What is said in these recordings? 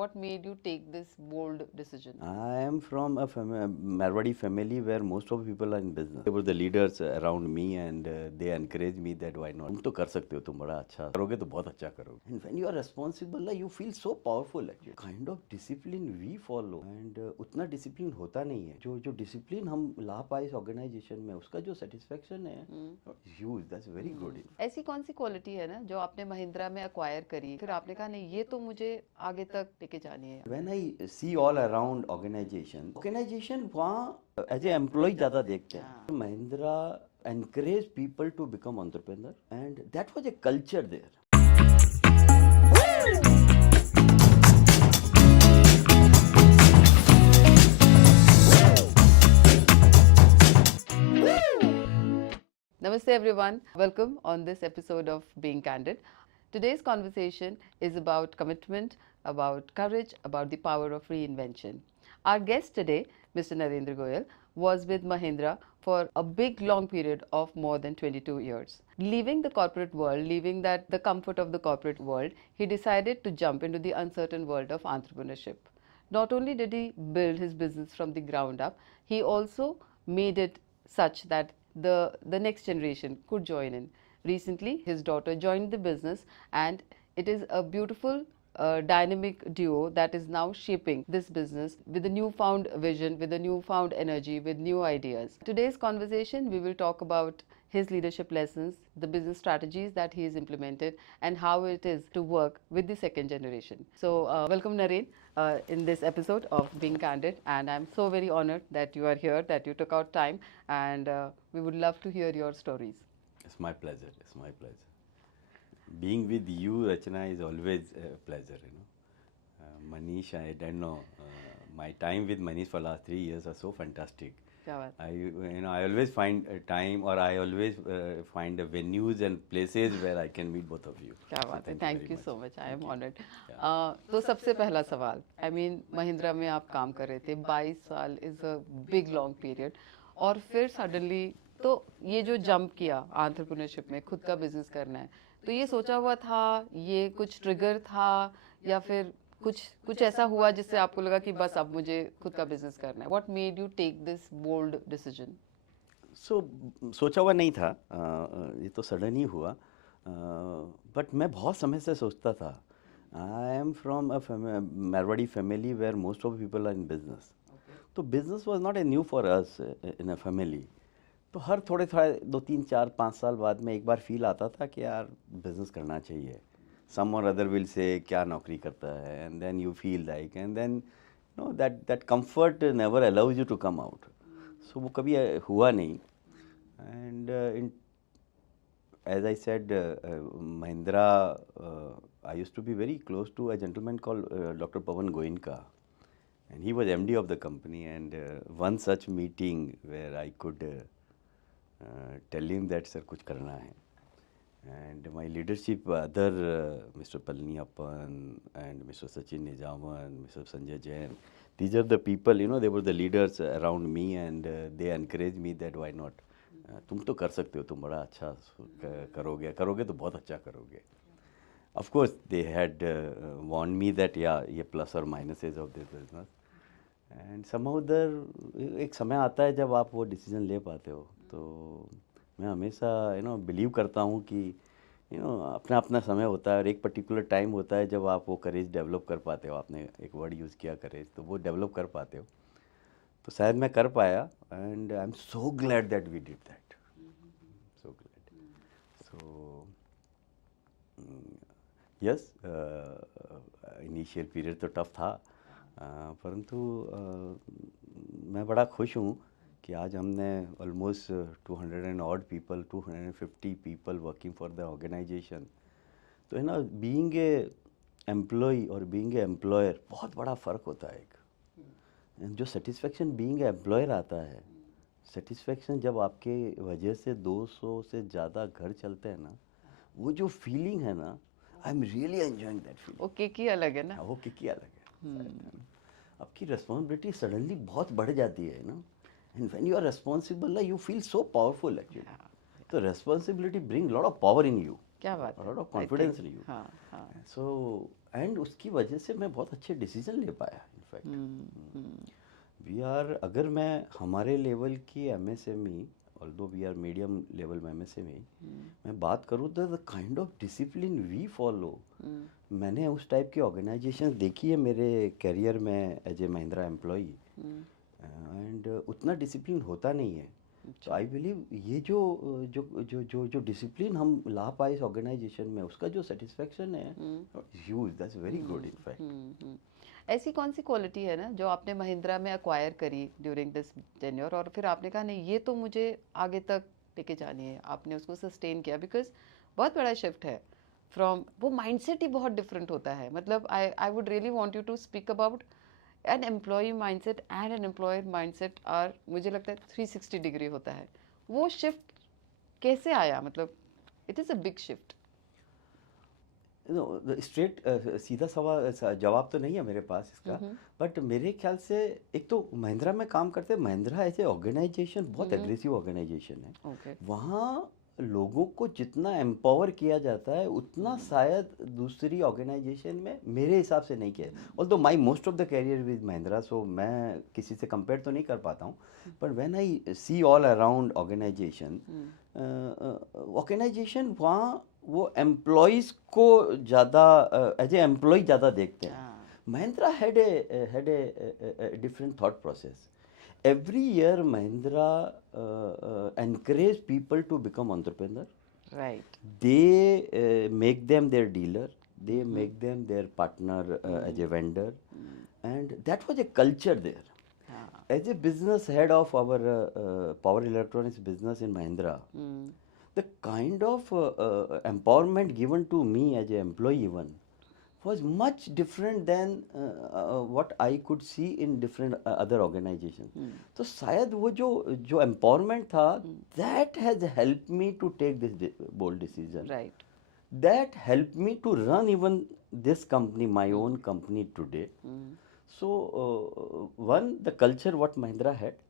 What made you take this bold decision? I am from a Marwadi family where most of the people are in business. They were the leaders around me and they encouraged me that why not? तुम तो कर सकते हो, तुम बड़ा अच्छा करोगे तो बहुत अच्छा करोगे. And when you are responsible, you feel so powerful actually. Kind of discipline we follow and उतना discipline होता नहीं है. जो discipline हम ला पाए इस organization में, उसका जो satisfaction है, huge. That's very good. ऐसी कौन सी क्वालिटी है ना जो आपने महिंद्रा में अक्वायर करी, फिर आपने कहा नहीं ये तो मुझे आगे तक लेके जानी है? When I see all around organization वहाँ as a employee ज़्यादा देखते हैं. Mahindra encourage people to become entrepreneur and that was a culture there. Namaste everyone. Welcome on this episode of Being Candid. Today's conversation is about commitment, about courage, about the power of reinvention. Our guest today, Mr. Narendra Goyal, was with Mahindra for a big long period of more than 22 years. Leaving the corporate world, leaving the comfort of the corporate world, he decided to jump into the uncertain world of entrepreneurship. Not only did he build his business from the ground up, he also made it such that the next generation could join in. Recently, his daughter joined the business, and it is a beautiful dynamic duo that is now shaping this business with a newfound vision, with a newfound energy, with new ideas. Today's conversation, we will talk about his leadership lessons, the business strategies that he has implemented, and how it is to work with the second generation. So, welcome Naren in this episode of Being Candid, and I'm so very honored that you are here, that you took out time, and we would love to hear your stories. It's my pleasure. It's my pleasure. Being with you, Rachana, is always a pleasure. Manish, I don't know. My time with Manish for last 3 years are so fantastic. I always find a time, or I always find the venues and places where I can meet both of you. क्या बात है, thank you so much, I am honoured. तो सबसे पहला सवाल, I mean Mahindra में आप काम कर रहे थे 22 साल, is a big long period, और फिर सडनली तो ये जो जंप किया एंटरप्रेन्योरशिप में, खुद का बिजनेस करना है, तो ये सोचा हुआ था, ये कुछ ट्रिगर था, या फिर कुछ ऐसा हुआ जिससे आपको लगा कि बस अब मुझे खुद का बिजनेस करना है? What made you take this bold decision? सोचा हुआ नहीं था, ये तो सडन ही हुआ. बट मैं बहुत समय से सोचता था. I am from a Marwari family where most of people are in business. तो business was not a new for us in a family. तो हर थोड़े 2 3 4 5 साल बाद में एक बार फील आता था कि यार बिजनेस करना चाहिए. सम और अदर विल से क्या नौकरी करता है, and then you feel like, and then know that comfort never allows you to come out. So वो कभी हुआ नहीं. And in as I said, Mahindra, I used to be very close to a gentleman called Dr. Pawan Goenka, and he was MD of the company. And one such meeting where I could tell him that sir kuch karna hai, and my leadership, other Mr. Palniappan and Mr. Sachin Nijaman, Mr. Sanjay Jain, these are the people, they were the leaders around me, and they encouraged me that why not? तुम तो कर सकते हो, तुम बड़ा अच्छा करोगे तो बहुत अच्छा करोगे. Of course, they had warned me that ये plus or minuses of this business. And somehow एक समय आता है जब आप वो डिसीजन ले पाते हो. तो मैं हमेशा बिलीव करता हूँ कि अपना अपना समय होता है, और एक पर्टिकुलर टाइम होता है जब आप वो करेज डेवलप कर पाते हो. आपने एक वर्ड यूज़ किया, करेज, तो वो डेवलप कर पाते हो. तो शायद मैं कर पाया, and I am so glad that we did that. So glad. So yes, initial period तो टफ था, परंतु मैं बड़ा खुश हूँ कि आज हमने almost 200 and odd people, 250 people working for the organization. तो है ना, बीइंग ए एम्प्लॉय और बीइंग ए एम्प्लॉयर बहुत बड़ा फ़र्क होता है. एक जो सेटिस्फेक्शन बीइंग ए एम्प्लॉयर आता है, सेटिस्फेक्शन जब आपके वजह से 200 से ज़्यादा घर चलते हैं ना, वो जो फीलिंग है ना, I am really enjoying that feeling. वो किक ही अलग है ना. वो किक ही अलग है. आपकी रिस्पॉन्सिबिलिटी सडनली बहुत बढ़ जाती है ना, and when you are responsible, you feel so powerful actually. तो responsibility bring lot of power in you. क्या बात है, lot of I confidence think, in you. हाँ हाँ। सो एंड उसकी वजह से मैं बहुत अच्छे डिसीजन ले पाया इनफैक्ट। वी आर, अगर मैं हमारे लेवल की MSME, although we are medium level में एमएसएमई, मैं बात करूँ तो the kind of discipline we follow, मैंने उस टाइप की ऑर्गेनाइजेशन देखी है मेरे करियर में as a Mahindra employee, and उतना डिसिप्लिन होता नहीं है। तो आई बिलीव ये जो जो जो जो जो डिसिप्लिन हम ला पाए इस ऑर्गेनाइजेशन में, उसका जो सेटिस्फेक्शन है huge, that's very good in fact. ऐसी कौन सी क्वालिटी है ना जो आपने महिंद्रा में अक्वायर करी ड्यूरिंग दिस टेन्योर, और फिर आपने कहा नहीं ये तो मुझे आगे तक लेके जानी है, आपने उसको सस्टेन किया? बिकॉज बहुत बड़ा शिफ्ट है फ्रॉम, वो माइंडसेट ही बहुत डिफरेंट होता है। मतलब I would really want you to speak about an employ mindset and an employer mindset, और मुझे लगता है 360 डिग्री होता है। वो शिफ्ट कैसे आया? मतलब it is a big shift. Straight सीधा सवाल जवाब तो नहीं है मेरे पास इसका, बट मेरे ख्याल से एक तो महिंद्रा में काम करते हैं, महिंद्रा ऐसे ऑर्गेनाइजेशन बहुत एग्रेसिव ऑर्गेनाइजेशन है। ओके। वहाँ लोगों को जितना एम्पावर किया जाता है उतना शायद दूसरी ऑर्गेनाइजेशन में मेरे हिसाब से नहीं किया। Although my most of the career with Mahindra, so मैं किसी से कंपेयर तो नहीं कर पाता हूँ, but when I see all around organisation, organisation वहाँ वो एम्प्लॉयज़ को ज़्यादा एज ए एम्प्लॉय ज़्यादा देखते हैं। Mahindra had a different thought process. Every year Mahindra encourage people to become entrepreneur. Right. They make them their dealer, they make them their partner as a vendor, and that was a culture there. As a business head of our power electronics business in Mahindra, the kind of empowerment given to me as an employee even was much different than what I could see in different other organizations. तो शायद वो जो जो empowerment था, that has helped me to take this bold decision. Right. That helped me to run even this company, my own company today. So one, the culture what Mahindra had.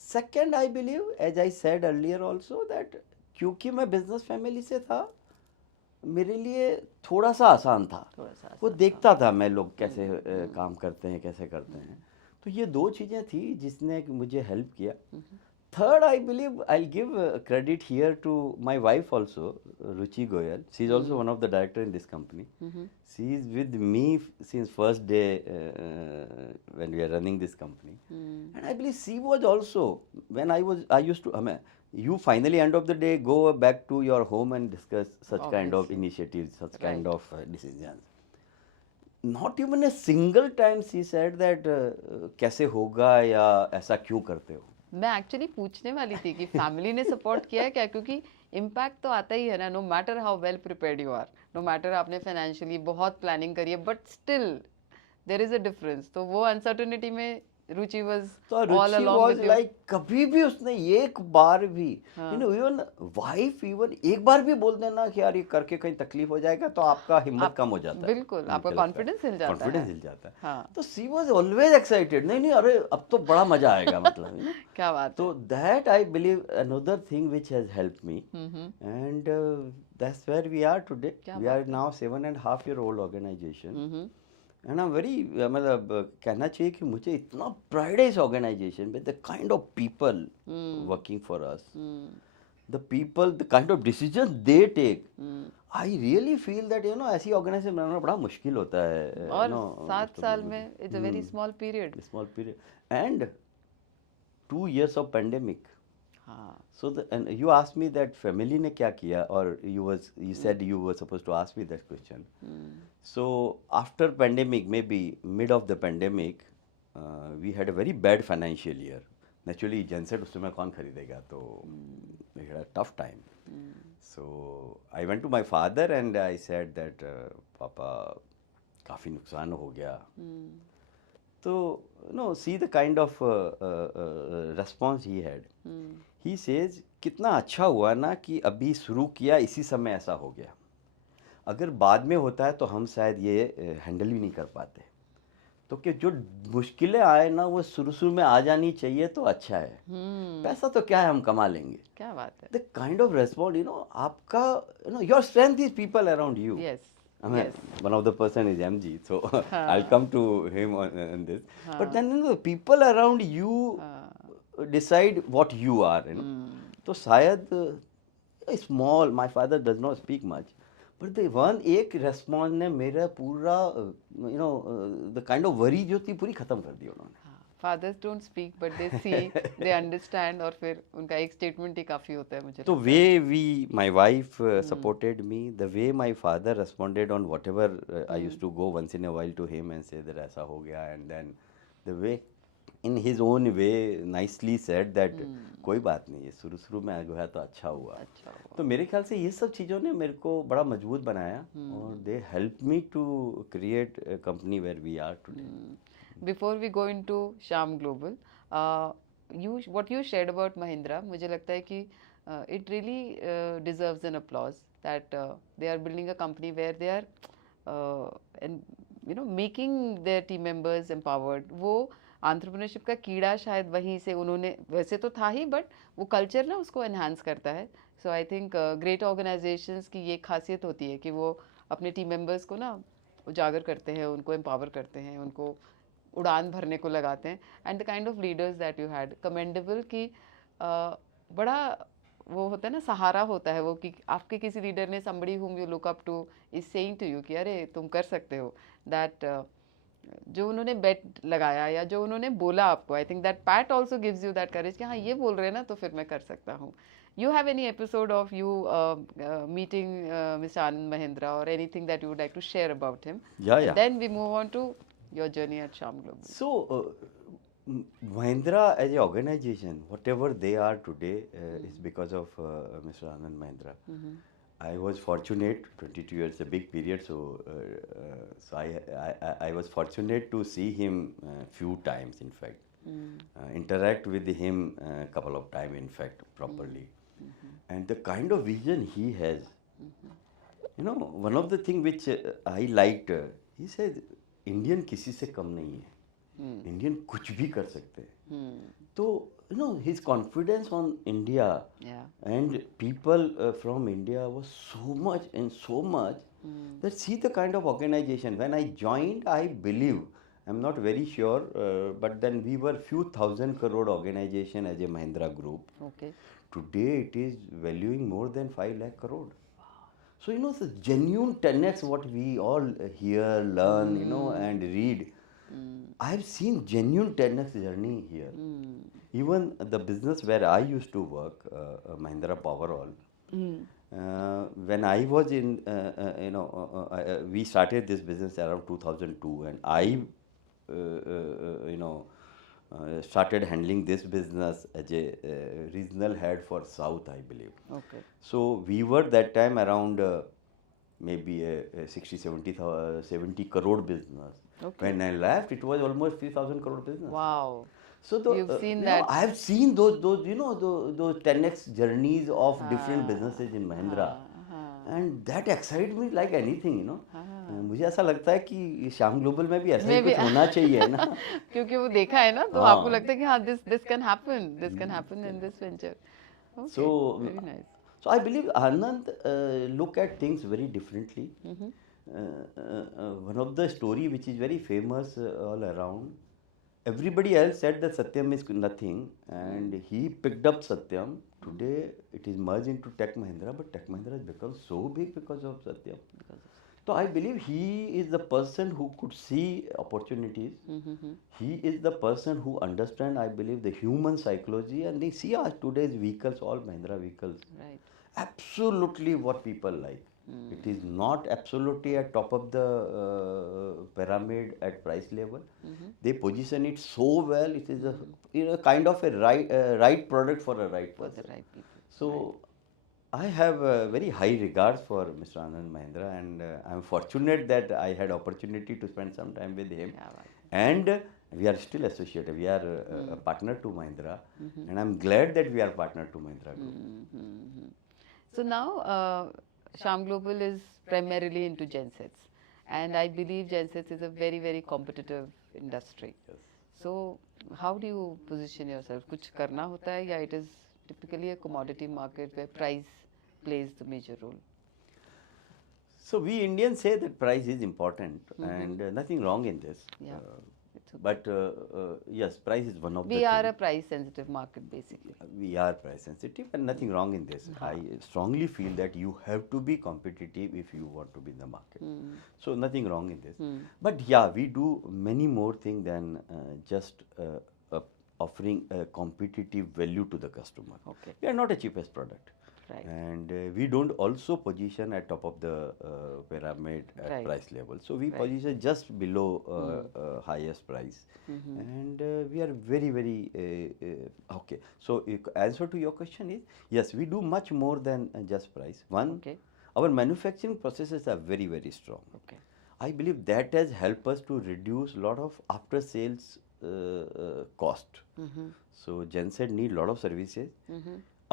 Second, I believe, as I said earlier also, that क्योंकि मैं business family से था, मेरे लिए थोड़ा सा आसान था। वो देखता था मैं लोग कैसे काम करते हैं, कैसे करते हैं। तो ये दो चीज़ें थी जिसने मुझे हेल्प किया। Third, I believe I give credit here to my wife also, Ruchi Goyal. She is also one of the director in this company. She is with me since first day when we are running this company, and I believe she was also when I used to, you finally end of the day go back to your home and discuss such kind of initiatives, such kind of decisions. Not even a single time she said that कैसे होगा या ऐसा क्यों करते हो। मैं actually पूछने वाली थी कि फैमिली ने सपोर्ट किया है क्या, क्योंकि इम्पैक्ट तो आता ही है ना, no matter how well prepared you are, no matter आपने फाइनेंशियली बहुत प्लानिंग करी है, but still there is a difference. तो वो अनसर्टेनिटी में Ruchi was all along with you. Like कभी भी उसने एक बार भी, you know, even wife even एक बार भी बोल देना कि यार ये करके कहीं तकलीफ हो जाएगा, तो आपका हिम्मत कम हो जाता है। बिल्कुल, आपका कॉन्फिडेंस हिल जाता है। कॉन्फिडेंस हिल जाता है। हाँ। तो शी वाज ऑलवेज एक्साइटेड, नहीं नहीं अरे अब तो बड़ा मजा आएगा, मतलब क्या बात है। तो that I believe another thing which has helped me, and that's where we are today. We are now 7.5 year old organisation, and I am very, मतलब कहना चाहिए कि मुझे इतना प्राइड है इस ऑर्गेनाइजेशन में, the kind of people working for us, the people, the kind of decision they take. I really feel that, you know, ऐसी ऑर्गेनाइजेशन बनाना बड़ा मुश्किल होता है। और 7 साल में it's a very small period, and 2 years of pandemic. So and you asked me that family ने क्या किया, or you said you were supposed to ask me that question. So after pandemic, maybe mid of the pandemic, we had a very bad financial year. Naturally genset उस समय कौन खरीदेगा, तो we had a tough time. So I went to my father and I said that पापा काफ़ी नुकसान हो गया। तो no, see the kind of response he had. He says कितना अच्छा हुआ ना कि अभी शुरू किया, इसी समय ऐसा हो गया, अगर बाद में होता है तो हम शायद ये हैंडल भी नहीं कर पाते। तो कि जो मुश्किलें आए ना वो शुरू में आ जानी चाहिए तो अच्छा है। पैसा तो क्या है, हम कमा लेंगे। क्या बात है। द काइंड ऑफ रेस्पॉन्ड, आपका, your strength is people around you. Yes, I mean, yes. one of the person is MG, so I'll हाँ, come to him on this. But हाँ, then the people around you हाँ। decide what you are. तो शायद small, my father does not speak much, but the one एक response ने मेरा पूरा the kind of worry जो थी पूरी खत्म कर दी उन्होंने। Fathers don't speak but they see, they understand, और फिर उनका एक स्टेटमेंट ही काफी होता है, मुझे तो लगता है। way my wife supported me, the way my father responded on whatever I used to go once in a while to him and say that ऐसा हो गया, and then the way in his own way nicely said that कोई बात नहीं, ये शुरू में आ गया तो अच्छा हुआ। अच्छा हुआ। तो मेरे ख्याल से ये सब चीज़ों ने मेरे को बड़ा मजबूत बनाया, और they helped me to create a company where we are today. Before we go into Sham Global, what you shared about Mahindra, मुझे लगता है कि it really deserves an applause that they are building a company where they are and making their team members empowered. वो entrepreneurship का कीड़ा शायद वहीं से उन्होंने, वैसे तो था ही, बट वो कल्चर ना उसको एनहांस करता है। सो आई थिंक ग्रेट ऑर्गेनाइजेशंस की ये खासियत होती है कि वो अपने टीम मेंबर्स को ना उजागर करते हैं, उनको एम्पावर करते हैं, उनको उड़ान भरने को लगाते हैं। And the kind of leaders that you had, commendable कि बड़ा वो होता है ना, सहारा होता है वो, कि आपके किसी लीडर ने, somebody whom you look up to is saying to you कि अरे तुम कर सकते हो, दैट जो उन्होंने बेट लगाया या जो उन्होंने बोला आपको, आई think that PAT also gives you that courage कि हाँ ये बोल रहे हैं ना तो फिर मैं कर सकता हूँ। You have any episode of you meeting Mr. Anand Mahindra, or anything that you would like to share about him? Yeah, And yeah. then we move on to your journey at Sham Global. So, Mahindra as a organization, whatever they are today, is because of Mr. Anand Mahindra. I was fortunate, 22 years, a big period, so I was fortunate to see him few times, in fact. Interact with him a couple of times, in fact, properly. And the kind of vision he has, one of the things which I liked, he said, Indian किसी से कम नहीं है, Indian कुछ भी कर सकते हैं। तो his confidence on India, Yeah. and people from India was so much and so much that see the kind of organization. When I joined, I believe, I'm not very sure, but then we were few thousand crore organization as a Mahindra group. Okay. Today it is valuing more than 5 lakh crore. So the genuine 10x what we all hear, learn, and read. I have seen genuine 10x journey here. Even the business where I used to work, Mahindra Powerall, when I was in, we started this business around 2002, and I, started handling this business as a regional head for South, I believe. Okay. So we were that time around maybe a 70 crore business. Okay. When I left, it was almost 3,000 crore business. Wow. So You've seen that. I have seen those those 10x journeys of different businesses in Mahindra, and that excited me like anything. मुझे ऐसा लगता है कि Shyam global में भी ऐसा ही कुछ होना चाहिए ना, क्योंकि वो देखा है ना, तो आपको लगता है कि हाँ this can happen in this venture. Okay. So very nice. So I believe Anand look at things very differently. One of the story which is very famous all around, everybody else said that Satyam is nothing, and he picked up Satyam. Today it is merged into Tech Mahindra, but Tech Mahindra has become so big because of Satyam. So I believe he is the person who could see opportunities. He is the person who understand, I believe, the human psychology, and they see today's vehicles, all Mahindra vehicles. Right. Absolutely what people like. It is not absolutely at top of the pyramid at price level. They position it so well. It is a kind of a right product for a right person. For the right people. So I have very high regards for Mr. Anand Mahindra, and I am fortunate that I had opportunity to spend some time with him. Yeah, right. And we are still associated. We are a partner to Mahindra, and I am glad that we are partner to Mahindra Group. So now Sham Global is primarily into gensets, and I believe Gensets is a very, very competitive industry. Yes. So how do you position yourself? कुछ करना होता है या it is typically a commodity market where price plays the major role? So we Indians say that price is important, and nothing wrong in this. Yeah, it's okay. But yes, price is one of We the are thing. a price sensitive market basically. We are price sensitive, and nothing wrong in this. I strongly feel that you have to be competitive if you want to be in the market. So nothing wrong in this. But yeah, we do many more things than just offering a competitive value to the customer. Okay. We are not a cheapest product. Right. And we don't also position at top of the pyramid at Right. price level. So we Right. position just below highest price, and we are very very okay. So answer to your question is yes, we do much more than just price. One, Okay. our manufacturing processes are very very strong. Okay. I believe that has helped us to reduce lot of after sales cost. So Genset need lot of services.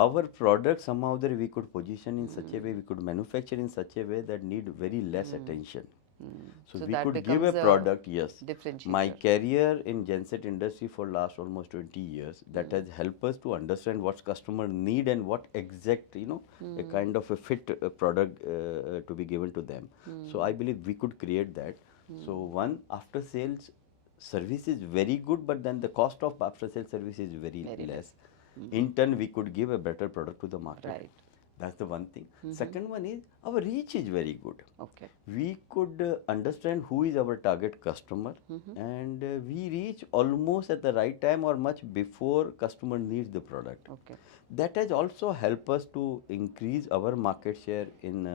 Our product somehow that we could position in such a way, we could manufacture in such a way that need very less attention. So, So we that could give becomes a a product, yes. differentiator. My career in Genset industry for last almost 20 years, that has helped us to understand what customer need and what exact, a kind of a fit product to be given to them. So I believe we could create that. So one, after sales service is very good, but then the cost of after sales service is very, Very less. In turn, we could give a better product to the market. Right. That's the one thing. Second one is our reach is very good. Okay. We could understand who is our target customer, and we reach almost at the right time or much before customer needs the product. Okay. That has also helped us to increase our market share in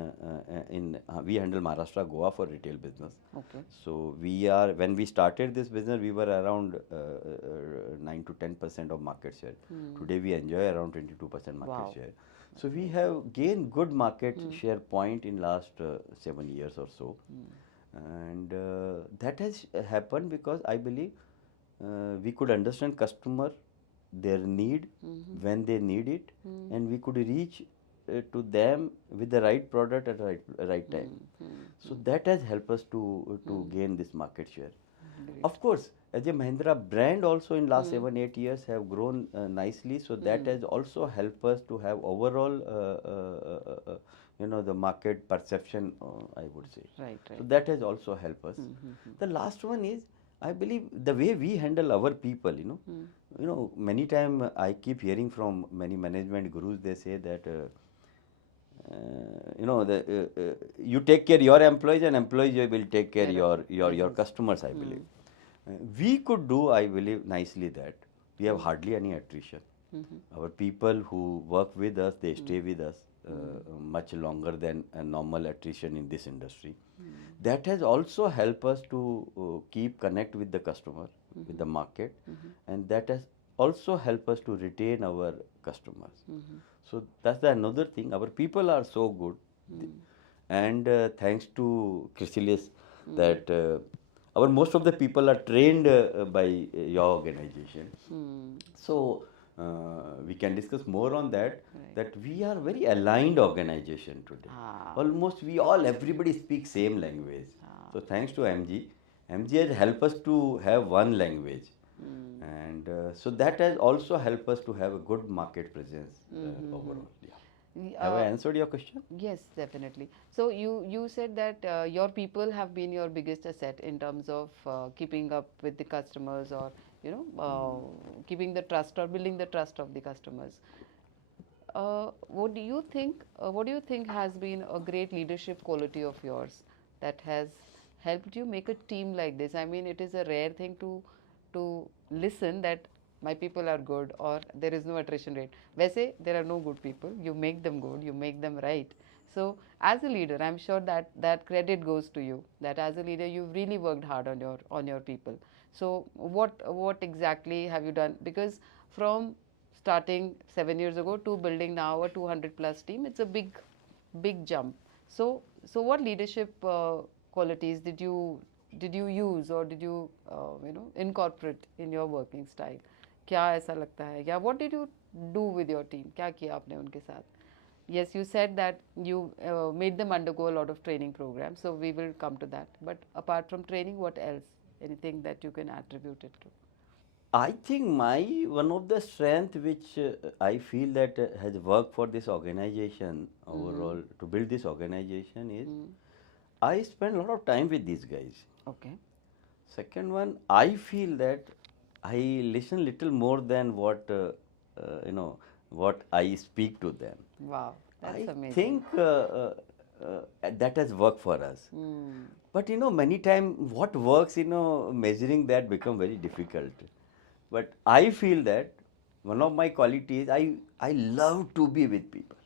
we handle Maharashtra, Goa for retail business. Okay. So when we started this business, we were around 9 to 10% of market share. Today we enjoy around 22% market Wow. share. So we have gained good market share point in last 7 years or so, and that has happened because I believe we could understand customer, their need, when they need it, and we could reach to them with the right product at right time. So that has helped us to gain this market share. Of course, as a Mahindra brand also in last 7-8 years have grown nicely. So that has also helped us to have overall the market perception, I would say. Right. So Right. that has also helped us. The last one is, I believe the way we handle our people, many time I keep hearing from many management gurus, they say that you take care your employees and employees will take care your customers, I believe. We could do, I believe, nicely that. We have hardly any attrition. Our people who work with us, they stay with us much longer than a normal attrition in this industry. That has also helped us to keep connect with the customer, with the market, and that has also helped us to retain our customers. So that's another thing. Our people are so good, and thanks to Chrysalis, that our most of the people are trained by your organization. So we can discuss more on that. That we are very aligned organization today. Almost everybody speaks same language. So thanks to MG, MG has helped us to have one language. And so that has also helped us to have a good market presence overall. Yeah. Have I answered your question? Yes, definitely. So you said that your people have been your biggest asset in terms of keeping up with the customers, or keeping the trust or building the trust of the customers. What do you think? What do you think has been a great leadership quality of yours that has helped you make a team like this? I mean, it is a rare thing to listen that my people are good or there is no attrition rate. वैसे there are no good people. You make them good. You make them right. So as a leader, I'm sure that credit goes to you. That as a leader, you've really worked hard on your people. So what exactly have you done? Because from starting 7 years ago to building now a 200 plus team, it's a big jump. So what leadership qualities did you use or did you incorporate in your working style? क्या ऐसा लगता है? या what did you do with your team? क्या किया आपने उनके साथ? Yes, you said that you made them undergo a lot of training programs, so we will come to that. But apart from training, what else? Anything that you can attribute it to? I think my one of the strength which I feel that has worked for this organization overall to build this organization is I spend a lot of time with these guys. Okay. Second one, I feel that I listen little more than what what I speak to them. Wow, that's I amazing. think that has worked for us. But many times what works, measuring that become very difficult. But I feel that one of my qualities, I love to be with people.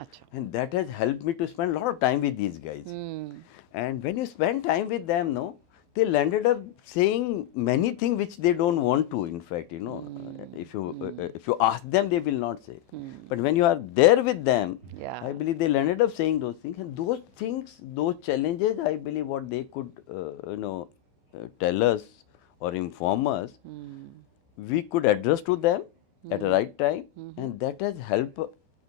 Acha. And that has helped me to spend a lot of time with these guys. And when you spend time with them, no, they landed up saying many things which they don't want to. In fact, if you ask them, they will not say. But when you are there with them, Yeah. I believe they landed up saying those things. And those things, those challenges, I believe what they could, tell us or inform us, we could address to them at the right time, and that has helped,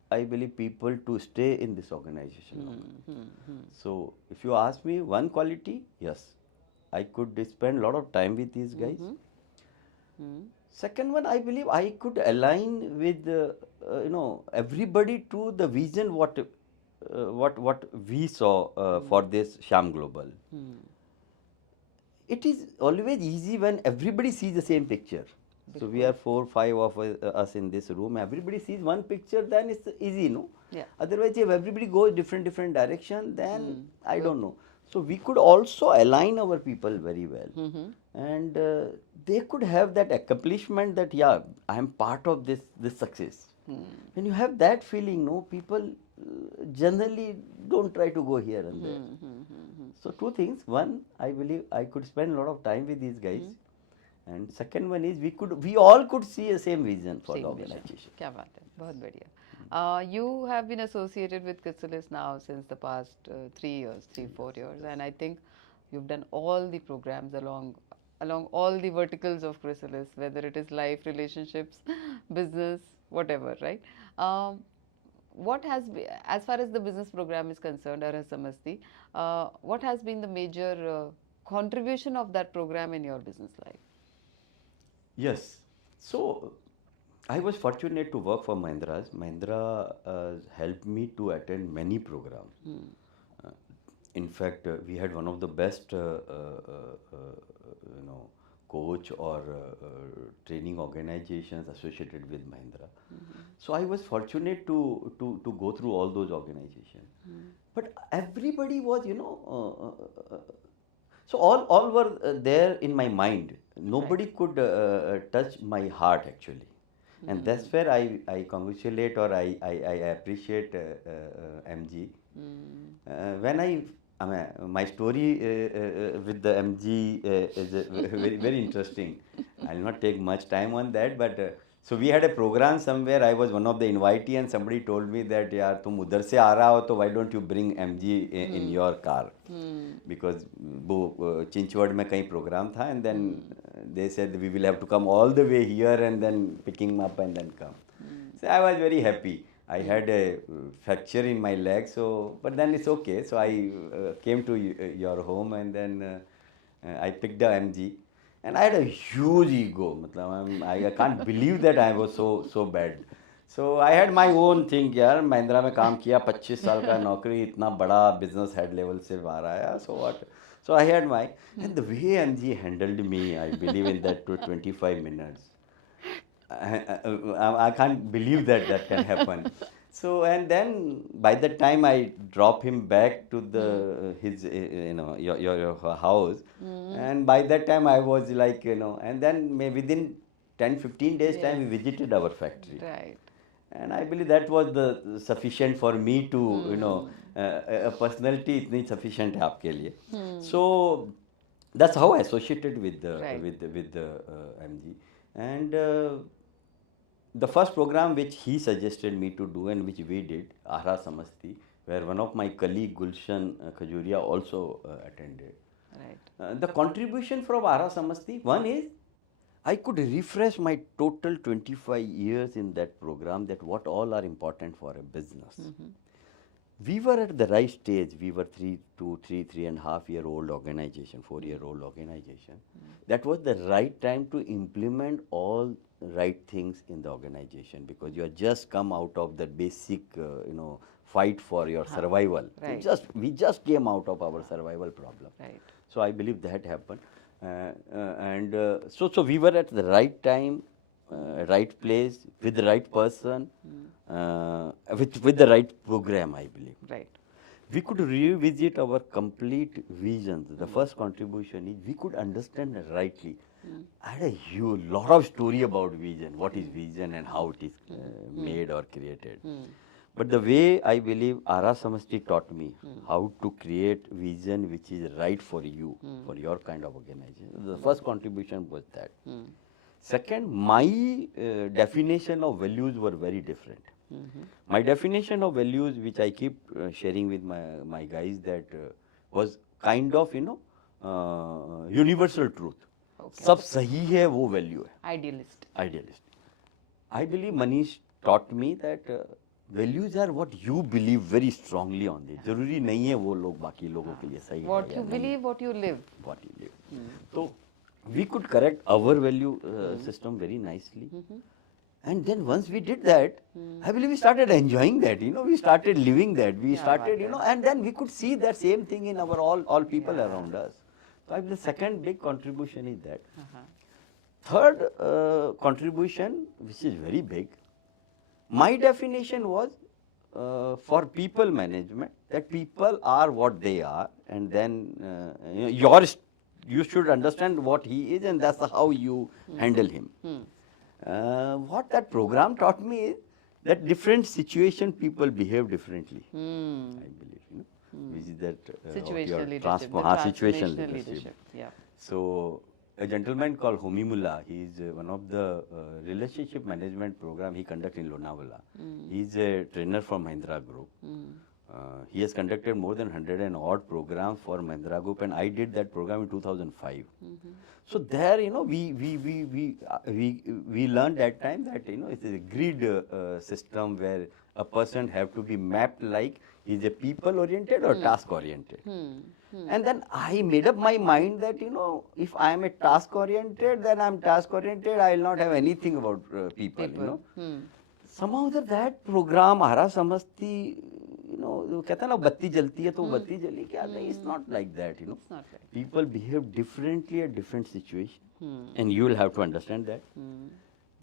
I believe, people to stay in this organization longer. So, if you ask me one quality, yes, I could spend a lot of time with these guys. Second one, I believe I could align with everybody to the vision what we saw for this Sham Global. It is always easy when everybody sees the same picture. So we are 4, 5 of us in this room. Everybody sees one picture, then it's easy, no? Yeah. Otherwise, if everybody goes different direction, then I don't know. So we could also align our people very well, and they could have that accomplishment that yeah, I am part of this success. When you have that feeling, no, people generally don't try to go here and there. So two things. One, I believe I could spend a lot of time with these guys. And second one is we all could see a same vision for the Same vision. organization. क्या बात है, बहुत बढ़िया. You have been associated with Chrysalis now since the past 3 years, 3-4 years, and I think you've done all the programs along all the verticals of Chrysalis, whether it is life, relationships, business, whatever, right? What has been, as far as the business program is concerned, Arha Samasti, what has been the major contribution of that program in your business life? Yes. So I was fortunate to work for Mahindra's. Mahindra helped me to attend many programs. In fact, we had one of the best, coach or training organizations associated with Mahindra. So I was fortunate to go through all those organizations. But everybody was, so all were there in my mind. Nobody could touch my heart actually. And that's where I congratulate or I appreciate MG. When my story with the MG is very, very interesting. I'll not take much time on that, but so we had a program somewhere. I was one of the invitee, and somebody told me that यार तुम उधर से आ रहा हो तो why don't you bring MG in your car? Because वो चिंचवड़ में कहीं program था, and then they said we will have to come all the way here and then picking him up and then come. So I was very happy. I had a fracture in my leg, so but then it's okay. So I came to your home and then I picked the MG, and I had a huge ego. मतलब I can't believe that I was so bad. So I had my own thing यार महिंद्रा में काम किया 25 साल का नौकरी इतना बड़ा business head level से बाहर आया. So what? So I had my and the way MG handled me, I believe in that 25 minutes. I can't believe that can happen. So and then by the time I drop him back to the his your house, and by that time I was like and then within 10-15 days time we visited our factory. Right. And I believe that was the sufficient for me to a personality इतनी sufficient है आपके लिए. So that's how I associated with the Right. with the MG. And the first program which he suggested me to do and which we did, Ahra Samasti, where one of my colleague Gulshan Khajuria also attended. Right. The contribution from Ahra Samasti, one is I could refresh my total 25 years in that program, that what all are important for a business. We were at the right stage. We were 3.5 year old organization, 4-year-old organization. That was the right time to implement all right things in the organization, because you have just come out of the basic, fight for your survival. Right. We just came out of our survival problem. Right. So I believe that happened, so we were at the right time, right place, with the right person, with the right program, I believe. Right. We could revisit our complete visions. The first contribution is we could understand rightly. I had a huge lot of story about vision, what is vision and how it is made or created. But the way I believe Ara Samasti taught me how to create vision which is right for you, for your kind of organization. The first contribution was that. Second, my definition of values were very different. My definition of values, which I keep sharing with my guys, that was kind of, universal truth. Okay. सब सही है वो value है. Idealist. Idealist. I believe Manish taught me that values are what you believe very strongly on it. जरूरी नहीं है वो लोग बाकी लोगों के लिए सही है What या you नहीं. believe, what you live. What you live. So we could correct our value system very nicely. And then once we did that, I believe we started enjoying that. We started living that. We started, and then we could see that same thing in our all people around us. So I believe the second big contribution is that. Third contribution, which is very big, my definition was for people management, that people are what they are, and then you should understand what he is, and that's how you handle him. What that program taught me is that different situation people behave differently. I believe, which is that Situational leadership. situational transformational leadership. Yeah. So a gentleman called Homimullah, he is one of the relationship management program he conducts in Lonavala. He is a trainer from Mahindra Group. He has conducted more than 100 and odd programs for Mahindra Group, and I did that program in 2005. So there, we learned that time that it is a grid system where a person have to be mapped like is a people oriented or task oriented. And then I made up my mind that if I am a task oriented, then I am task oriented. I will not have anything about people. Somehow that program Ara Samasti, कहता है ना बत्ती जलती है तो बत्ती जली क्या नहीं. It's not like that. It's not right. People behave differently at different situations, and you will have to understand that.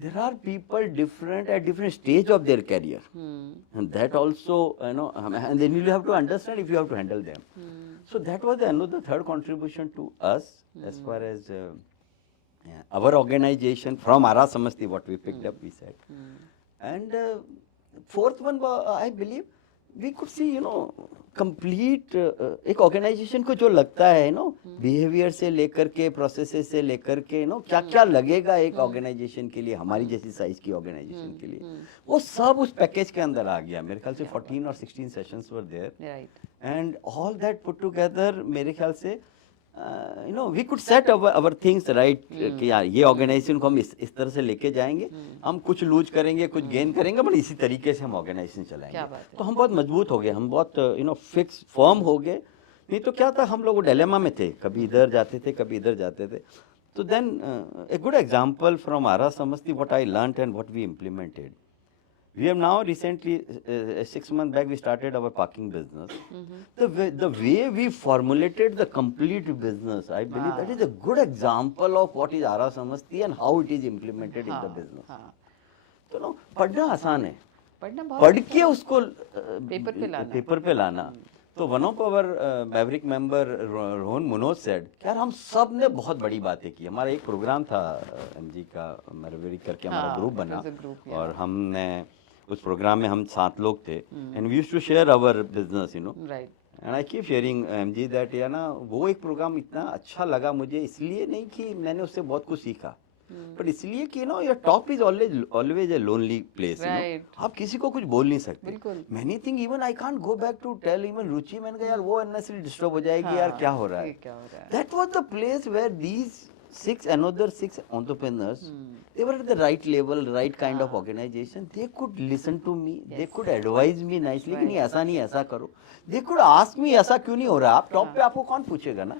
There are people different at different stage of their career, and that also, and then you will have to understand if you have to handle them. So that was another third contribution to us as far as our organization from Ara Samasti, what we picked up, we said. And fourth one, I believe, we could see, complete एक organisation को जो लगता है behaviour से लेकर के processes से लेकर के क्या क्या लगेगा एक ऑर्गेनाइजेशन के लिए, हमारी जैसी साइज की ऑर्गेनाइजेशन के लिए, वो सब उस पैकेज के अंदर आ गया. मेरे ख्याल से 14 और 16 sessions were there, and all that put together मेरे ख्याल से we could set our things right कि यार ये ऑर्गेनाइजेशन को हम इस तरह से लेके जाएंगे, हम कुछ लूज करेंगे कुछ गेन करेंगे, बट इसी तरीके से हम ऑर्गेनाइजेशन चलाएंगे. तो हम बहुत मजबूत हो गए, हम बहुत फिक्स फर्म हो गए. नहीं तो क्या था, हम लोग डिलेमा में थे, कभी इधर जाते थे कभी इधर जाते थे. तो then a good example from Arrah Samasti what I learned and what we implemented. We have now recently, 6 months back, we started our parking business. The way we formulated the complete business, I believe that is a good example of what is Ara Samasti and how it is implemented in the business. तो पढ़ना आसान है, पढ़ के उसको paper पे लाना. तो one of our maverick member Rohan Munoz said, यार हम सब ने बहुत बड़ी बातें की. हमारा एक प्रोग्राम था एमजी का, मैवरिक करके हमारा ग्रुप बना, और हमने उस प्रोग्राम में हम 7 लोग थे, and we used to share our business, and I keep sharing MG that ना वो एक प्रोग्राम इतना अच्छा लगा मुझे, इसलिए नहीं कि मैंने उससे बहुत कुछ सीखा, बट इसलिए कि your top is always a lonely place. आप किसी को कुछ बोल नहीं सकते. Many thing even I can't go back to tell even Ruchi, मैंने कहा यार वो अननेसेसरी डिस्टर्ब हो जाएगी, यार क्या हो रहा है. That was the place where these another six entrepreneurs, they were at the right level, right kind of organization. They could listen to me, they could advise me nicely कि नहीं ऐसा नहीं ऐसा करो. They could ask me ऐसा क्यों नहीं हो रहा, आप टॉप पे आपको कौन पूछेगा ना.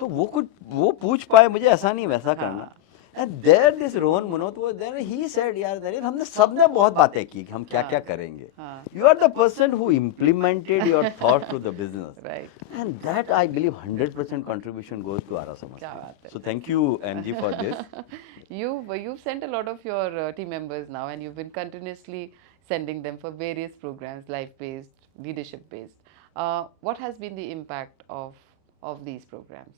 तो वो पूछ पाए मुझे ऐसा नहीं वैसा करना. And there this Rohan Munot was there. He said, यार नरेन हमने सबने बहुत बातें की कि हम क्या क्या करेंगे. You are the person who implemented your thought to the business. Right. And that I believe 100% contribution goes to Ara Samastha. So thank you MG for this. You've sent a lot of your team members now, and you've been continuously sending them for various programs, life-based, leadership-based. What has been the impact of these programs?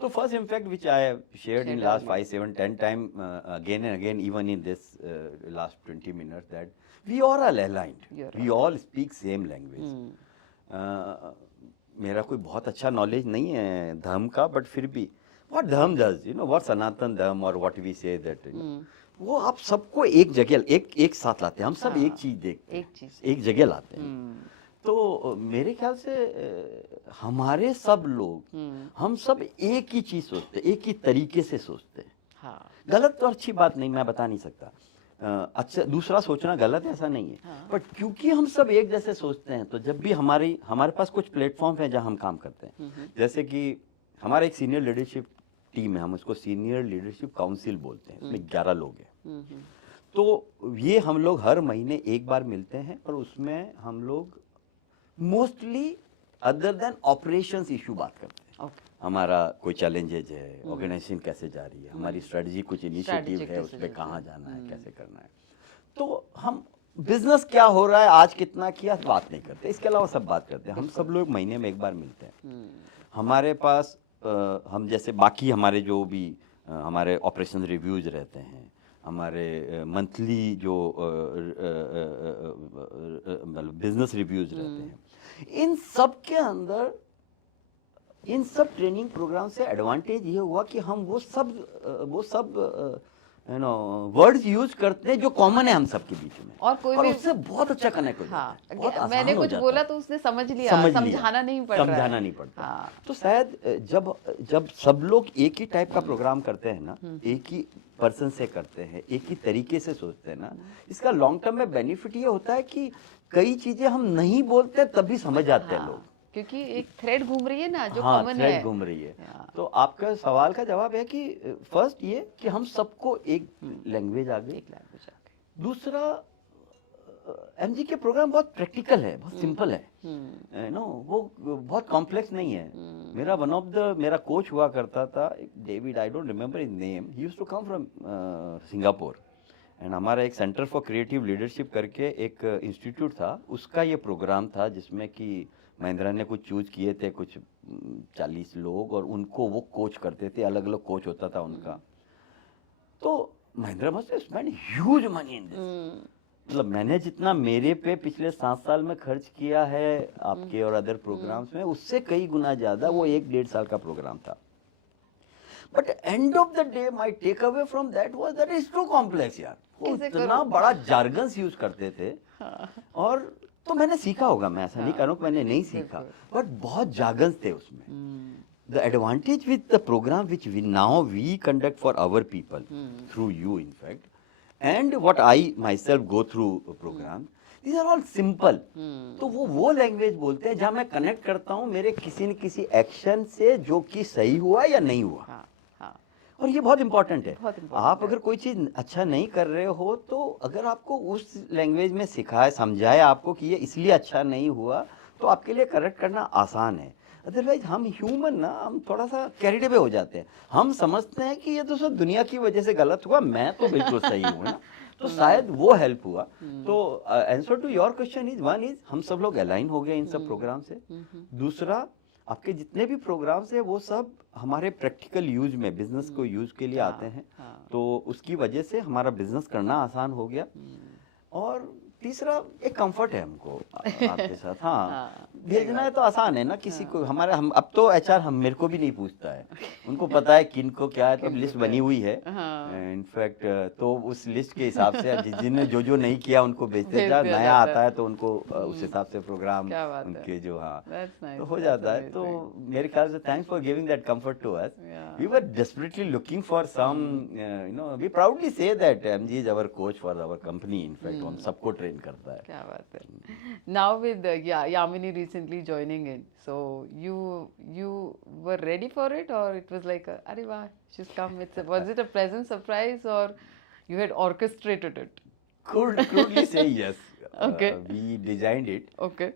So first impact which I have shared in last 5, 7, 10 times again and again, even in this last 20 minutes, that we all are aligned. We all speak same language. मेरा कोई बहुत अच्छा knowledge नहीं है धर्म का, but फिर भी what धर्म does, you know, what सनातन धर्म or what we say that, you know, वो आप सबको एक जगह एक साथ लाते हैं. हम सब एक चीज देखते हैं, एक जगह लाते हैं. तो मेरे ख्याल से हमारे सब लोग हम सब एक ही चीज सोचते हैं, एक ही तरीके से सोचते हैं. गलत तो अच्छी बात नहीं, मैं बता नहीं सकता. अच्छा दूसरा सोचना गलत ऐसा नहीं है, बट क्योंकि हम सब एक जैसे सोचते हैं तो जब भी हमारे पास कुछ प्लेटफॉर्म है जहां हम काम करते हैं. जैसे कि हमारा एक सीनियर लीडरशिप टीम है, हम उसको सीनियर लीडरशिप काउंसिल बोलते हैं. इसमें 11 लोग हैं. तो ये हम लोग हर महीने एक बार मिलते हैं और उसमें हम लोग mostly other than operations issue बात करते हैं. हमारा कोई चैलेंजेज है, ऑर्गेनाइजेशन कैसे जा रही है, हमारी स्ट्रेटजी कुछ इनिशिएटिव है, उस पर कहाँ जाना है, कैसे करना है. तो हम बिजनेस क्या हो रहा है, आज कितना किया, बात नहीं करते. इसके अलावा सब बात करते हैं. हम सब लोग महीने में एक बार मिलते हैं. हमारे पास हम जैसे बाकी हमारे जो भी हमारे ऑपरेशन रिव्यूज रहते हैं, हमारे मंथली जो बिजनेस रिव्यूज रहते हैं, इन सब के अंदर इन सब ट्रेनिंग प्रोग्राम से एडवांटेज ये हुआ कि हम वो सब यू नो वर्ड्स यूज करते हैं जो कॉमन है हम सब के बीच में, और कोई भी उससे बहुत अच्छा कनेक्ट हो जाता है. मैंने कुछ बोला तो उसने समझ लिया, समझाना नहीं पड़ता. तो शायद जब सब लोग एक ही टाइप का प्रोग्राम करते हैं ना, एक ही पर्सन से करते हैं, एक ही तरीके से सोचते हैं ना, इसका लॉन्ग टर्म में बेनिफिट ये होता है कि कई चीजें हम नहीं बोलते तभी समझ आते हैं लोग, क्योंकि एक थ्रेड घूम रही है ना जो कॉमन है. थ्रेड घूम रही है. तो आपका सवाल का जवाब है कि फर्स्ट ये कि हम सबको एक लैंग्वेज आ गई. दूसरा एमजी के प्रोग्राम बहुत प्रैक्टिकल है, बहुत सिंपल है. नो वो बहुत कॉम्प्लेक्स नहीं है. मेरा कोच हुआ करता था David, I don't remember his name. He used to come from Singapore, and हमारा एक सेंटर फॉर क्रिएटिव लीडरशिप करके एक इंस्टीट्यूट था, उसका ये प्रोग्राम था जिसमें कि महिंद्रा ने कुछ चूज किए थे, कुछ 40 लोग, और उनको वो कोच करते थे. अलग अलग कोच होता था उनका. तो Mahindra must spend huge money in this. मतलब मैंने जितना मेरे पे पिछले 7 साल में खर्च किया है आपके और अदर प्रोग्राम्स में, उससे कई गुना ज्यादा वो 1-1.5 साल का प्रोग्राम था. But end of the day my take away from that was that is too complex. यार वो इतना बड़ा जार्गन्स यूज करते थे, और तो मैंने सीखा होगा, मैं ऐसा नहीं करूँ कि मैंने नहीं सीखा, बट बहुत जार्गन्स थे उसमें. The advantage with the program which we conduct for our people through you in fact, and what I myself go through program, these are all simple. तो वो लैंग्वेज बोलते हैं जहाँ मैं कनेक्ट करता हूँ मेरे किसी न किसी एक्शन से जो कि सही हुआ या नहीं हुआ. और ये बहुत इंपॉर्टेंट है. आप अगर कोई चीज अच्छा नहीं कर रहे हो तो अगर आपको उस लैंग्वेज में सिखाए, समझाए आपको कि ये इसलिए अच्छा नहीं हुआ, तो आपके लिए करेक्ट करना आसान है. अदरवाइज हम ह्यूमन ना, हम थोड़ा सा कैरिड अवे हो जाते हैं. हम समझते हैं कि ये तो सब दुनिया की वजह से गलत हुआ, मैं तो बिल्कुल सही हूँ ना. तो शायद वो हेल्प हुआ. तो answer to your question is, one is हम सब लोग अलाइन हो गए इन सब प्रोग्राम से. दूसरा, आपके जितने भी प्रोग्राम्स है वो सब हमारे प्रैक्टिकल यूज में, बिजनेस को यूज के लिए आते हैं. तो उसकी वजह से हमारा बिजनेस करना आसान हो गया. और तीसरा एक कंफर्ट है हमको आपके साथ. भेजना है तो आसान है ना किसी को हमारा हम अब तो एचआर हम मेरे को भी नहीं पूछता है उनको पता है किन को क्या है तो अब लिस्ट बनी हुई है इनफैक्ट तो उस लिस्ट के हिसाब से जिन्होंने जो नहीं किया उनको भेजते जा नया आता है तो उनको उस हिसाब से प्रोग्राम उनके जो हाँ तो हो जाता है तो मेरे ख्याल से thanks for giving that comfort to us we were desperately looking for some you know we proudly say that MG is our coach for our company in fact हम सबको ट्रेन करता है क्या बात है now with Yamini recently joining in so you were ready for it or it was like arey wow she's come was it a pleasant surprise or you had orchestrated it crudely say yes okay we designed it okay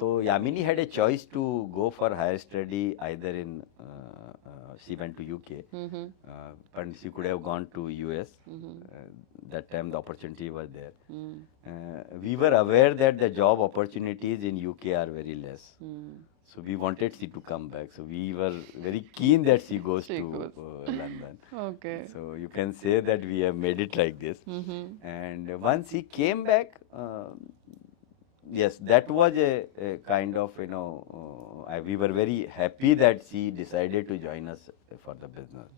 so Yamini had a choice to go for higher study either in she went to UK but she could have gone to US that time the opportunity was there we were aware that the job opportunities in UK are very less so we wanted she to come back so we were very keen that she goes to London okay so you can say that we have made it like this and once he came back yes that was a kind of you know we were very happy that she decided to join us for the business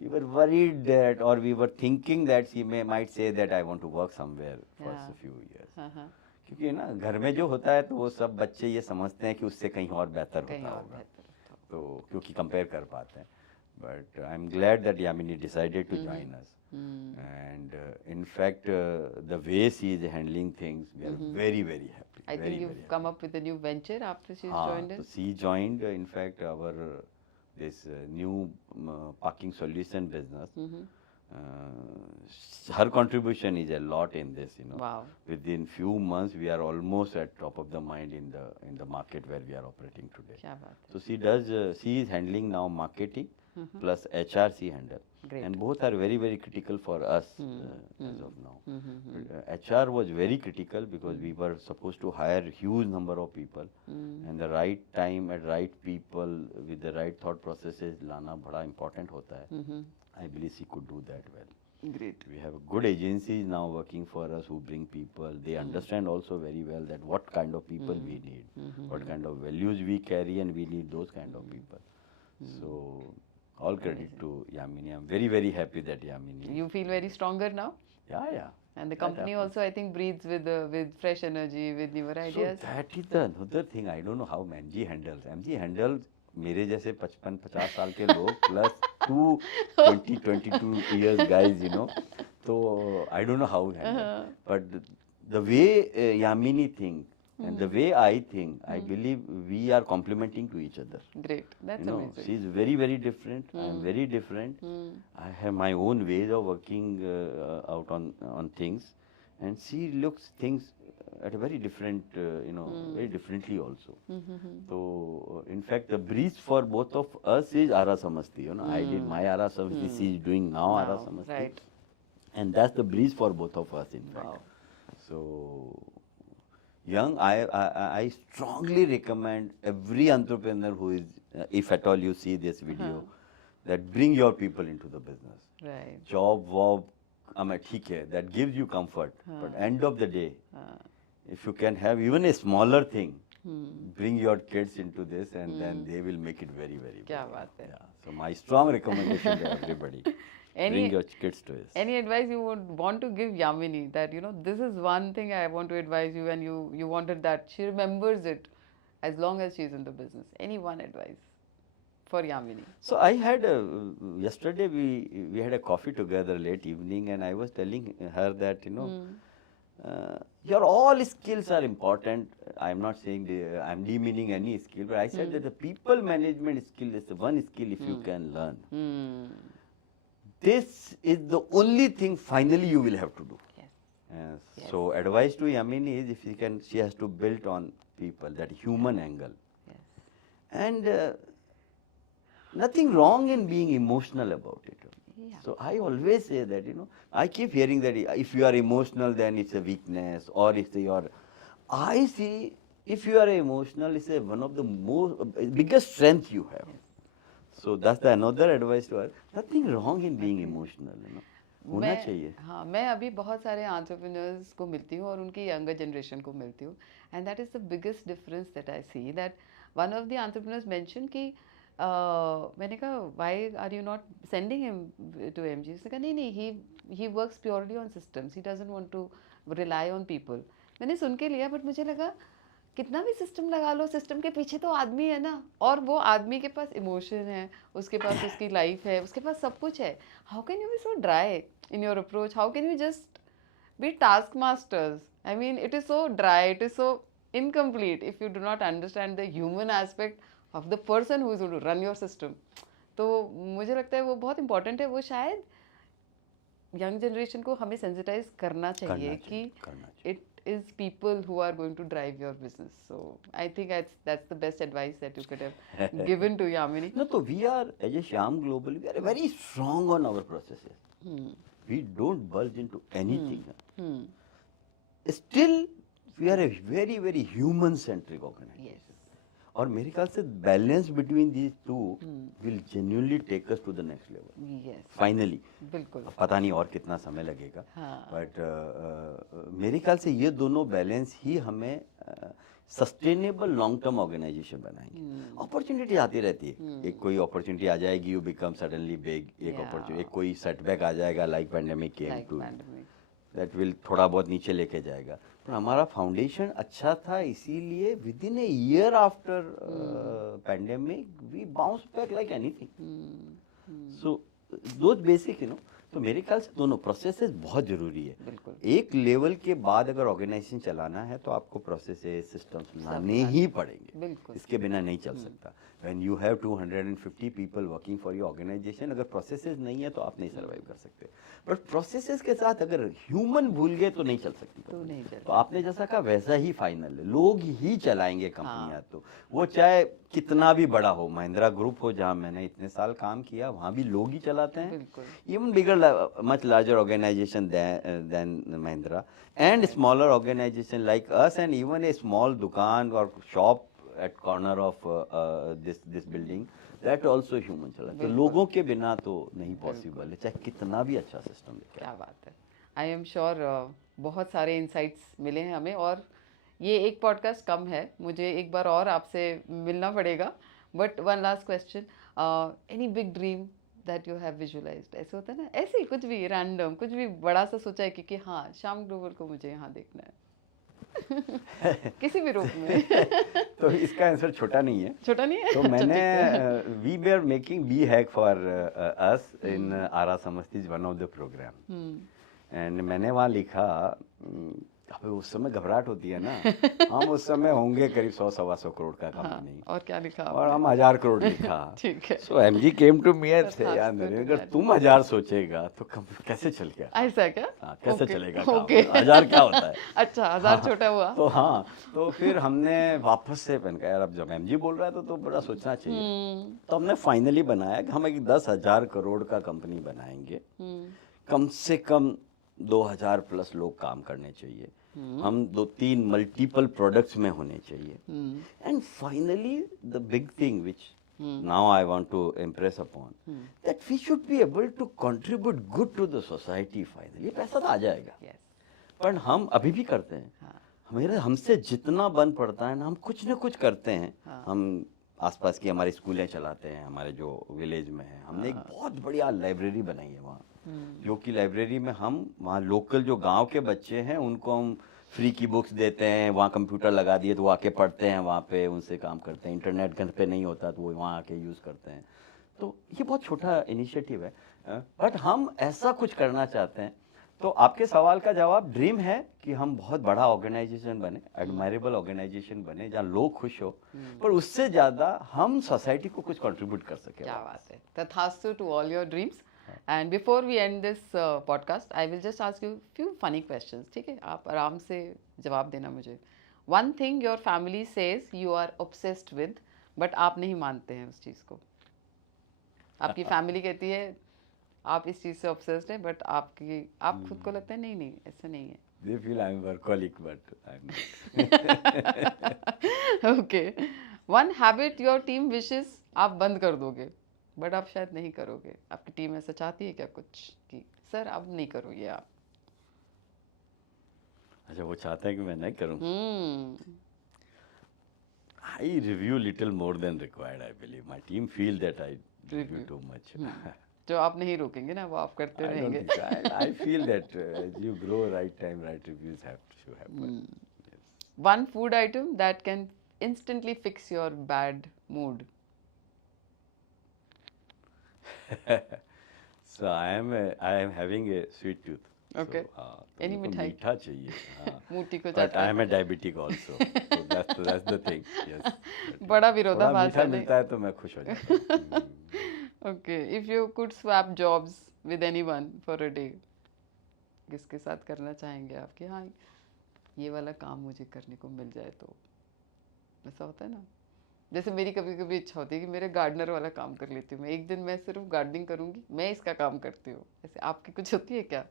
we were worried that or we were thinking that she might say that I want to work somewhere for a few years क्योंकि ना घर में जो होता है तो वो सब बच्चे ये समझते हैं कि उससे कहीं और बेहतर होता होगा तो क्योंकि कंपेयर कर पाते हैं but I'm glad that Yamini decided to join us and in fact the way she is handling things we are very very happy I think you've come up with a new venture after she's joined in. So she joined in fact our this new parking solution business her contribution is a lot in this you know wow within few months we are almost at top of the mind in the market where we are operating today Kya baat hai. so she does she is handling now marketing plus HR she handle Great. and both are very very critical for us as of now HR was very critical because we were supposed to hire huge number of people and the right time at right people with the right thought processes lana bada important hota hai I believe she could do that well. Great. We have good agencies now working for us who bring people. They understand also very well that what kind of people we need, what kind of values we carry, and we need those kind of people. So, all credit to Yamini. I'm very, very happy that Yamini. You feel very stronger now? Yeah, yeah. And the company also, I think, breathes with fresh energy, with newer ideas. So that is the another thing. I don't know how MG handles. MG handles मेरे जैसे 55-50 साल के लोग plus 20-22 years guys you know तो I don't know how but the way Yamini think and the way I think I believe we are complementing to each other. Great, that's amazing. She is very very different. I am very different. I have my own ways of working out on things and she looks things at a very different, very differently also. So, in fact, the breeze for both of us is Ara Samasti. You know, I did my Ara Samasti, she is doing now Ara Samasti. Right. And that's the breeze for both of us, in fact. Wow. So, young, I strongly recommend every entrepreneur who is, if at all you see this video, that bring your people into the business. Right. Job, ठीक है, that gives you comfort. But end of the day, if you can have even a smaller thing, bring your kids into this and then they will make it very, very big. Kya baat hai. Yeah. So my strong recommendation to everybody, bring your kids to this. Any advice you would want to give Yamini that, you know, this is one thing I want to advise you and you wanted that she remembers it as long as she's in the business. Any one advice for Yamini? So I had yesterday we had a coffee together late evening and I was telling her that, you know, your all skills are important. I'm not saying I'm demeaning any skill, but I said that the people management skill is the one skill if you can learn. This is the only thing finally you will have to do. Yes. Yes. So advice to Yamini is if she has to build on people, that human angle. Yes. And nothing wrong in being emotional about it. Yeah. So I always say that, you know, I keep hearing that if you are emotional, then it's a weakness, or it's I see if you are emotional, it's one of the biggest strength you have. Yes. So that's another advice to her. Nothing wrong in being emotional, you know. होना चाहिए। हाँ, मैं अभी बहुत सारे entrepreneurs को मिलती हूँ और उनकी यंगर जनरेशन को मिलती हूँ, and that is the biggest difference that I see, that one of the entrepreneurs mention कि मैंने कहा why are you not sending him to MG, उसने कहा नहीं नहीं, he works purely on systems, he doesn't want to rely on people. मैंने सुन के लिया, बट मुझे लगा कितना भी सिस्टम लगा लो, सिस्टम के पीछे तो आदमी है ना, और वो आदमी के पास इमोशन है, उसके पास उसकी लाइफ है, उसके पास सब कुछ है। How can you be so dry in your approach? How can you just be task masters? I mean it is so dry, it is so incomplete if you do not understand the human aspect of the person who is to run your system. तो मुझे लगता है वो बहुत important है, वो शायद young generation को हमें सेंसिटाइज करना चाहिए कि it is people who are going to drive your business. So I think that's the best advice that you could have given to Yamini. No, so we are, as a Shyam Global, we are very strong on our processes. We don't budge into anything. Still, we are a very, very human-centric organization. Yes. और मेरे ख्याल से balance between these two will genuinely take us to the next level finally. बिल्कुल, पता नहीं और कितना समय लगेगा, हाँ। बट मेरे ख्याल से ये दोनों बैलेंस ही हमें सस्टेनेबल लॉन्ग टर्म ऑर्गेनाइजेशन बनाएंगे। अपॉर्चुनिटी आती रहती है, एक कोई अपॉर्चुनिटी आ जाएगी, यू बिकम सडनली बिग, एक अपॉर्चुनिटी, एक कोई सेटबैक आ जाएगा like pandemic came to, that will थोड़ा बहुत नीचे लेके जाएगा। पर हमारा फाउंडेशन अच्छा था, इसीलिए within a year after pandemic we bounce back like anything. So those basic तो मेरे ख्याल से दोनों प्रोसेसेस बहुत जरूरी है। एक लेवल के बाद अगर ऑर्गेनाइजेशन चलाना है तो आपको प्रोसेसेस सिस्टम्स लाने ही पड़ेंगे, इसके बिना नहीं चल सकता। When you have 250 people working for your organisation, अगर प्रोसेसेस नहीं है तो आप नहीं सर्वाइव कर सकते। बट प्रोसेसेस के साथ अगर ह्यूमन भूल गए तो नहीं चल सकती। तो आपने जैसा कहा वैसा ही फाइनल है, लोग ही चलाएंगे कंपनियां। तो वो चाहे कितना भी बड़ा हो, महिंद्रा ग्रुप हो जहां मैंने इतने साल काम किया, वहां भी लोग ही चलाते हैं। Even bigger much larger organization than Mahindra, and smaller organization like us, and even a small dukaan or shop at corner of this building, that also human चला। तो लोगों के बिना तो नहीं पॉसिबल है, चाहे कितना भी अच्छा सिस्टम देखे। क्या बात है। आई एम श्योर बहुत सारे इंसाइट्स मिले हैं हमें, और ये एक पॉडकास्ट कम है, मुझे एक बार और आपसे मिलना पड़ेगा। But one last question, any big dream that you have visualized? ऐसे होता है ना, ऐसे ही कुछ भी रैंडम, कुछ भी बड़ा सा सोचा है कि हाँ श्याम ग्लोबल को मुझे यहाँ देखना है किसी भी रूप में तो इसका आंसर छोटा नहीं है। छोटा नहीं है? तो मैंने we were making B hack for us in Arrah Samasti, one of the program, and मैंने वहाँ लिखा, अबे उस समय घबराहट होती है ना, हम उस समय होंगे करीब 100-125 करोड़ का कंपनी। और क्या लिखा? और हम 1000 करोड़ लिखा। ठीक है। So MG came to me and say, यार अगर तुम 1000 सोचेगा तो कैसे चल गया? ऐसा क्या? हाँ, कैसे चलेगा? 1000 क्या होता है? अच्छा, 1000 छोटा हुआ। तो हाँ, तो फिर हमने वापस से मैंने कहा यार अब जब एमजी बोल रहा है तो बड़ा सोचना चाहिए। तो हमने फाइनली बनाया कि हम एक 10,000 करोड़ का कंपनी बनाएंगे, कम से कम 2000 प्लस लोग काम करने चाहिए, हम 2-3 मल्टीपल प्रोडक्ट्स में होने चाहिए, and finally the big thing which now I want to impress upon, that we should be able to contribute good to the society. Finally पैसा तो आ जाएगा, पर हम अभी भी करते हैं, हमसे जितना बन पड़ता है ना, हम कुछ ना कुछ करते हैं। हम आसपास की हमारी स्कूलें चलाते हैं, हमारे जो विलेज में है, हमने एक बहुत बढ़िया लाइब्रेरी बनाई है वहाँ, जो कि लाइब्रेरी में हम वहाँ लोकल जो गांव के बच्चे हैं उनको हम फ्री की बुक्स देते हैं, वहाँ कंप्यूटर लगा दिए तो वो आके पढ़ते हैं, वहाँ पे उनसे काम करते हैं, इंटरनेट घर पे नहीं होता तो वो वहाँ आके यूज़ करते हैं। तो ये बहुत छोटा इनिशिएटिव है, बट हम ऐसा कुछ करना चाहते हैं। तो आपके सवाल का जवाब, ड्रीम है कि हम बहुत बड़ा ऑर्गेनाइजेशन बने, एडमायरेबल ऑर्गेनाइजेशन बने जहाँ लोग खुश हो, पर उससे ज़्यादा हम सोसाइटी को कुछ कंट्रीब्यूट कर सके। क्या बात है। तथास्तु to all your dreams. And before we end this podcast, I will just ask you few funny questions. ठीक है, आप आराम से जवाब देना मुझे। One thing your family says you are obsessed with, but आप नहीं मानते हैं उस चीज़ को। आपकी फैमिली कहती है आप इस चीज़ से obsessed हैं, but आप खुद को लगता है नहीं नहीं ऐसा नहीं है। They feel I'm workaholic, but I'm not. Okay. One habit your team wishes आप बंद कर दोगे, बट आप शायद नहीं करोगे। आपकी टीम ऐसा चाहती है क्या कुछ कि सर अब नहीं करो ये आप? अच्छा, वो चाहते हैं कि मैं नहीं करूं. हम्म. I review little more than required, I believe. My team feel that I review Review. too much. जो आप नहीं रोकेंगे ना वो आप करते I don't रहेंगे. think so. I feel that as you grow, right time, right reviews have to happen. Yes. One food item that can instantly fix your bad mood. So I am having a sweet tooth. Okay. So, Any मेरे को मिठाई? मीठा चाहिए. हाँ. मूटी को But जाता I है. am a diabetic also. So that's the thing. Yes. बड़ा थोड़ा विरोधाभास मीठा है नहीं? मिलता है तो मैं खुश हो जाता हूँ. Okay, if you could swap jobs with anyone for a day, किसके साथ करना चाहेंगे आप कि हाँ ये वाला काम मुझे करने को मिल जाए तो? ऐसा होता है ना, जैसे मेरी कभी कभी इच्छा होती है कि मेरे गार्डनर वाला काम कर लेती हूँ मैं, एक दिन मैं सिर्फ गार्डनिंग करूँगी, मैं इसका काम करती हूँ. ऐसे आपकी कुछ होती है क्या?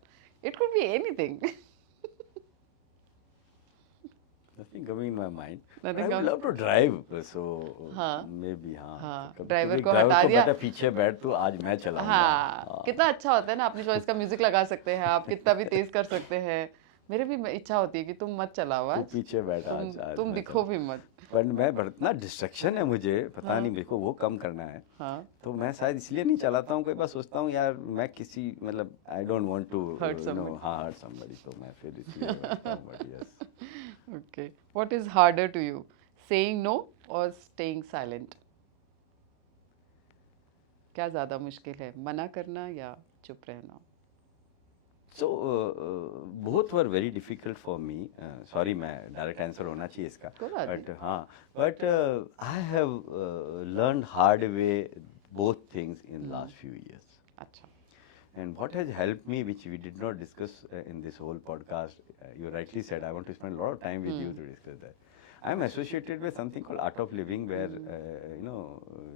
It could be anything. Nothing coming in my mind. But Nothing I would comes- love to drive. So हाँ. maybe हाँ. हाँ, कभी driver कभी को driver हटा को दिया. बेटा पीछे बैठ तो आज मैं चलाऊंगा. हाँ, कितना अच्छा होता है ना, अपनी चॉइस का म्यूजिक लगा सकते हैं आप, कितना भी तेज कर सकते हैं. मेरे भी इच्छा होती है कि तुम मत चलाओ तू आज, पीछे बैठ आज तुम मैं दिखो भी मत. पर मैं इतना डिस्ट्रक्शन है मुझे, पता नहीं मेरे को वो कम करना है. हाँ. तो मैं शायद इसलिए नहीं चलाता हूँ. कई बार सोचता हूँ यार मैं किसी मतलब I don't want to Hurt somebody. हाँ हर्ट समबडी, तो मैं फिर इसलिए बैठता हूँ. But yes. Okay. What is harder to you, saying no or staying silent? क्या ज़्यादा मुश्किल है, मना करना या चुप रहना? So both were very difficult for me. Sorry, मैं direct answer होना चाहिए इसका. कोई बात नहीं. But हाँ, but I have learned hard way both things in last few years. अच्छा. And what has helped me, which we did not discuss in this whole podcast, you rightly said, I want to spend a lot of time with you to discuss that. I am associated with something called Art of Living, where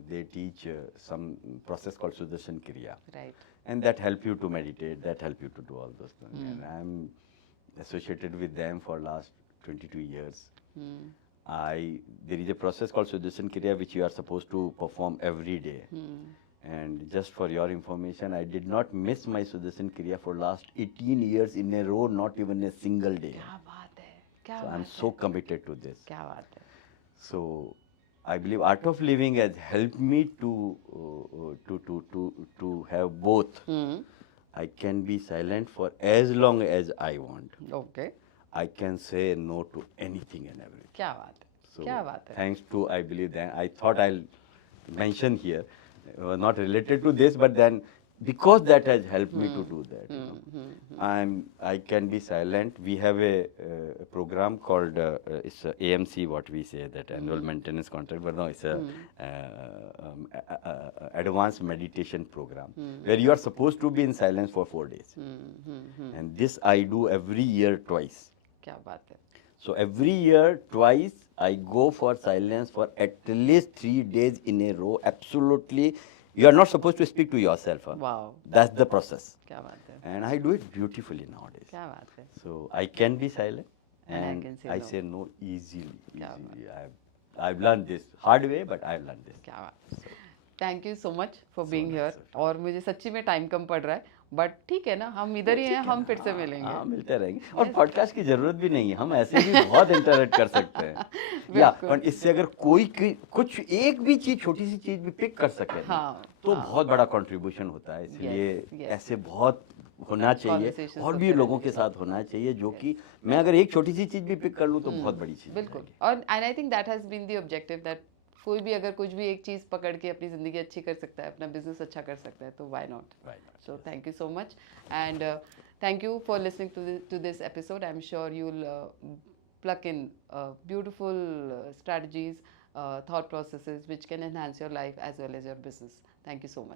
they teach some process called Sudarshan Kriya. Right. And that help you to meditate, that help you to do all those things. And I'm associated with them for last 22 years. There is a process called Sudarshan Kriya which you are supposed to perform every day. And just for your information, I did not miss my Sudarshan Kriya for last 18 years in a row, not even a single day. क्या बात है, क्या So बात I'm है, so committed to this. क्या बात है. So I believe Art of Living has helped me to have both. I can be silent for as long as I want. Okay. I can say no to anything and everything. क्या बात है, So क्या बात है. thanks to, I believe that I thought I'll mention here, not related to this, but then because that has helped me to do that. I can be silent. We have a program called it's a AMC, what we say, that annual maintenance contract, but no, it's a advanced meditation program where you are supposed to be in silence for 4 days. And this I do every year twice. क्या बात है. So every year twice I go for silence for at least 3 days in a row. Absolutely, you are not supposed to speak to yourself. Huh? Wow. That's the process. क्या बात है, And I do it beautifully nowadays. क्या बात है. So I can be silent And I and can say I no. say no easily. क्या easily. I've learned this hard way, but I've learned this. क्या बात. Thank you so much for being nice here. of और मुझे सच्ची में time कम पड़ रहा है, बट ठीक है ना, हम इधर ही हैं, हम फिर से मिलेंगे. हाँ, मिलते रहेंगे. और पॉडकास्ट की जरूरत भी नहीं है, हम ऐसे भी बहुत इंटरेक्ट कर सकते हैं. या और इससे अगर कोई कुछ एक भी चीज, छोटी सी चीज भी पिक कर सके ना, हाँ, तो बहुत बड़ा कंट्रीब्यूशन होता है. इसलिए yes. ऐसे बहुत होना चाहिए Conversations और भी होते लोगों के साथ होना चाहिए, जो कि मैं अगर एक छोटी सी चीज भी पिक कर लूँ तो बहुत बड़ी चीज. बिल्कुल. और and I think that has been the objective, that कोई भी अगर कुछ भी एक चीज पकड़ के अपनी जिंदगी अच्छी कर सकता है, अपना बिजनेस अच्छा कर सकता है, तो why not. So thank you so much, and thank you for listening to this episode. I'm sure you'll pluck in beautiful strategies, thought processes which can enhance your life as well as your business. Thank you so much.